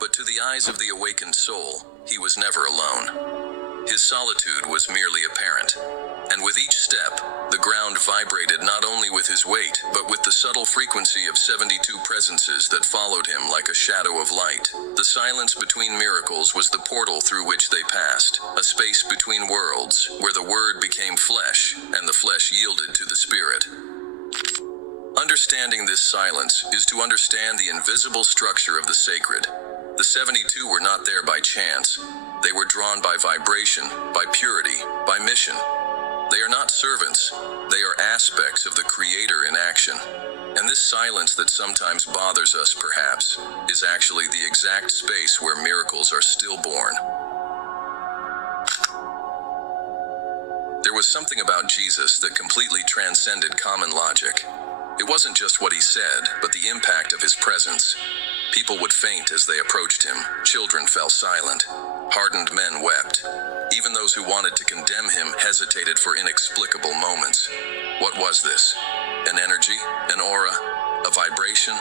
But to the eyes of the awakened soul, he was never alone. His solitude was merely apparent, and with each step, the ground vibrated not only with his weight, but with the subtle frequency of 72 presences that followed him like a shadow of light. The silence between miracles was the portal through which they passed, a space between worlds, where the Word became flesh, and the flesh yielded to the Spirit. Understanding this silence is to understand the invisible structure of the sacred. The 72 were not there by chance. They were drawn by vibration, by purity, by mission. They are not servants. They are aspects of the Creator in action. And this silence that sometimes bothers us, perhaps, is actually the exact space where miracles are still born. There was something about Jesus that completely transcended common logic. It wasn't just what he said, but the impact of his presence. People would faint as they approached him. Children fell silent. Hardened men wept. Even those who wanted to condemn him hesitated for inexplicable moments. What was this? An energy? An aura? A vibration?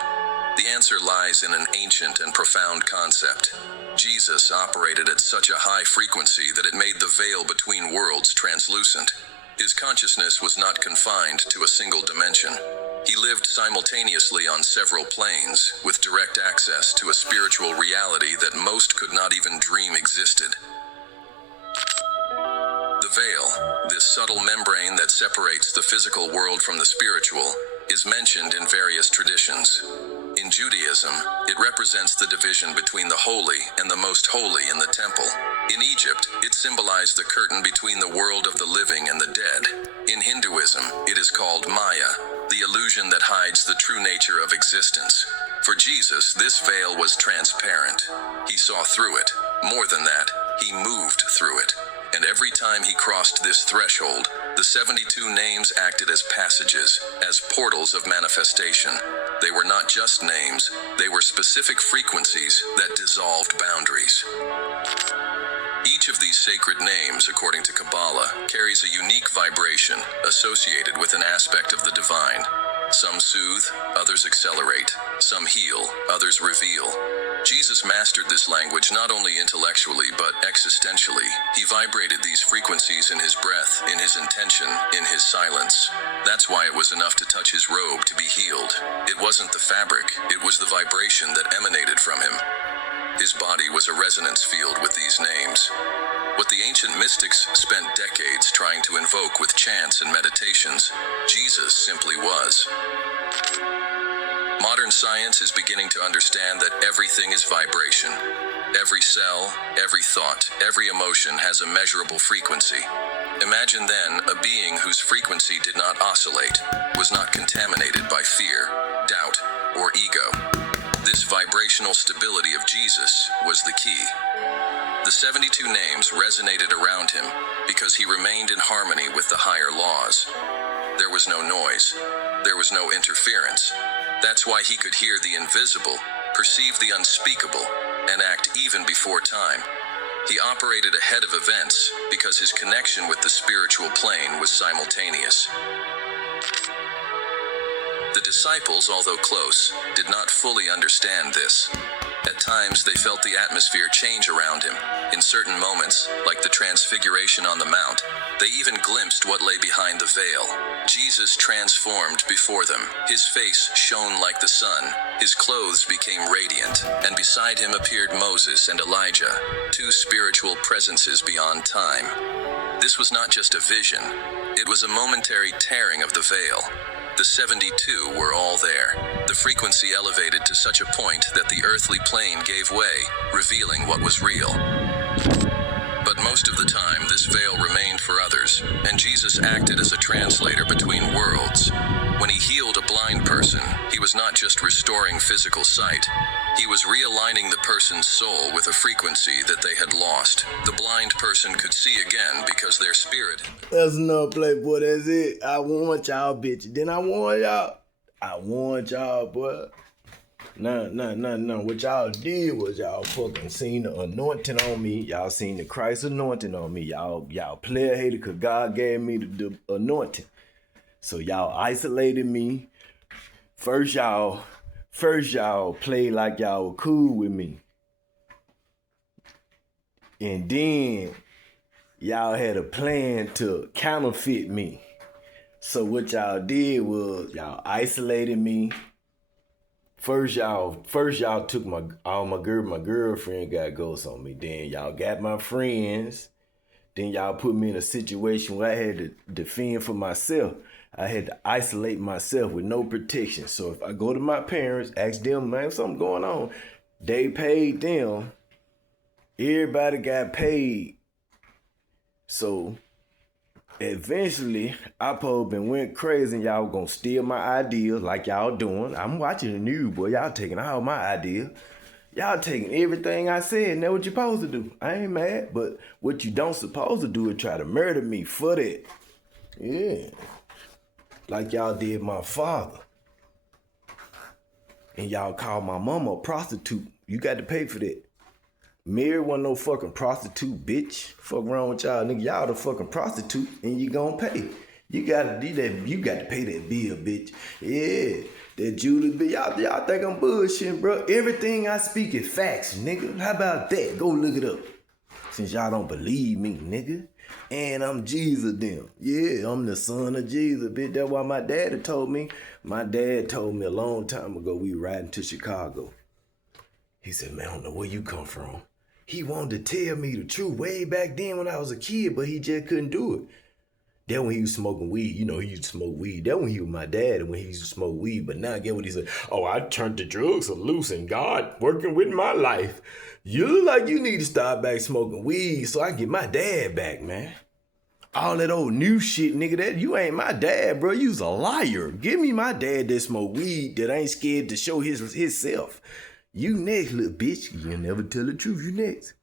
The answer lies in an ancient and profound concept. Jesus operated at such a high frequency that it made the veil between worlds translucent. His consciousness was not confined to a single dimension. He lived simultaneously on several planes, with direct access to a spiritual reality that most could not even dream existed. The veil, this subtle membrane that separates the physical world from the spiritual, is mentioned in various traditions. In Judaism, it represents the division between the holy and the most holy in the temple. In Egypt, it symbolized the curtain between the world of the living and the dead. In Hinduism, it is called Maya, the illusion that hides the true nature of existence. For Jesus, this veil was transparent. He saw through it. More than that, he moved through it. And every time he crossed this threshold, the 72 names acted as passages, as portals of manifestation. They were not just names, they were specific frequencies that dissolved boundaries. Each of these sacred names, according to Kabbalah, carries a unique vibration associated with an aspect of the divine. Some soothe, others accelerate. Some heal, others reveal. Jesus mastered this language not only intellectually but existentially. He vibrated these frequencies in his breath, in his intention, in his silence. That's why it was enough to touch his robe to be healed. It wasn't the fabric, it was the vibration that emanated from him. His body was a resonance field with these names. What the ancient mystics spent decades trying to invoke with chants and meditations, Jesus simply was. Modern science is beginning to understand that everything is vibration. Every cell, every thought, every emotion has a measurable frequency. Imagine then a being whose frequency did not oscillate, was not contaminated by fear, doubt, or ego. This vibrational stability of Jesus was the key. The 72 names resonated around him because he remained in harmony with the higher laws. There was no noise. There was no interference. That's why he could hear the invisible, perceive the unspeakable, and act even before time. He operated ahead of events because his connection with the spiritual plane was simultaneous. The disciples, although close, did not fully understand this. At times, they felt the atmosphere change around him. In certain moments, like the transfiguration on the mount, they even glimpsed what lay behind the veil. Jesus transformed before them. His face shone like the sun. His clothes became radiant, and beside him appeared Moses and Elijah, two spiritual presences beyond time. This was not just a vision. It was a momentary tearing of the veil. The 72 were all there. The frequency elevated to such a point that the earthly plane gave way, revealing what was real. But most of the time, this veil remained for others, and Jesus acted as a translator between worlds. When he healed a blind person, he was not just restoring physical sight. He was realigning the person's soul with a frequency that they had lost. The blind person could see again because their spirit... That's enough, Playboy. That's it. I want y'all, bitch. Then I want y'all. I want y'all, boy. No. What y'all did was y'all fucking seen the anointing on me. Y'all seen the Christ anointing on me. Y'all player hated because God gave me the anointing. So y'all isolated me. First y'all played like y'all were cool with me. And then y'all had a plan to counterfeit me. So what y'all did was y'all isolated me. First y'all took my girlfriend got ghosts on me. Then y'all got my friends. Then y'all put me in a situation where I had to defend for myself. I had to isolate myself with no protection. So if I go to my parents, ask them, man, something going on, they paid them. Everybody got paid. So eventually, I probably went crazy and y'all gonna steal my ideas like y'all doing. I'm watching the news, boy. Y'all taking all my ideas. Y'all taking everything I said, and that's what you supposed to do. I ain't mad, but what you don't supposed to do is try to murder me for that. Yeah. Like y'all did my father. And y'all called my mama a prostitute. You got to pay for that. Mary wasn't no fucking prostitute, bitch. Fuck wrong with y'all, nigga. Y'all the fucking prostitute, and you gonna pay. You gotta do that. You got to pay that bill, bitch. Yeah, that Judas bill. Y'all think I'm bullshitting, bro? Everything I speak is facts, nigga. How about that? Go look it up. Since y'all don't believe me, nigga. And I'm Jesus, them. Yeah, I'm the son of Jesus, bitch. That's why my daddy told me. My dad told me a long time ago. We riding to Chicago. He said, man, I don't know where you come from. He wanted to tell me the truth way back then when I was a kid, but he just couldn't do it. That when he was smoking weed, you know, he used to smoke weed. That when he was my dad and when he used to smoke weed. But now get what he said. Oh, I turned the drugs loose and God working with my life. You look like you need to start back smoking weed so I can get my dad back, man. All that old new shit, nigga, that you ain't my dad, bro. You's a liar. Give me my dad that smoke weed that ain't scared to show his self. You next, little bitch. You'll never tell the truth. You next.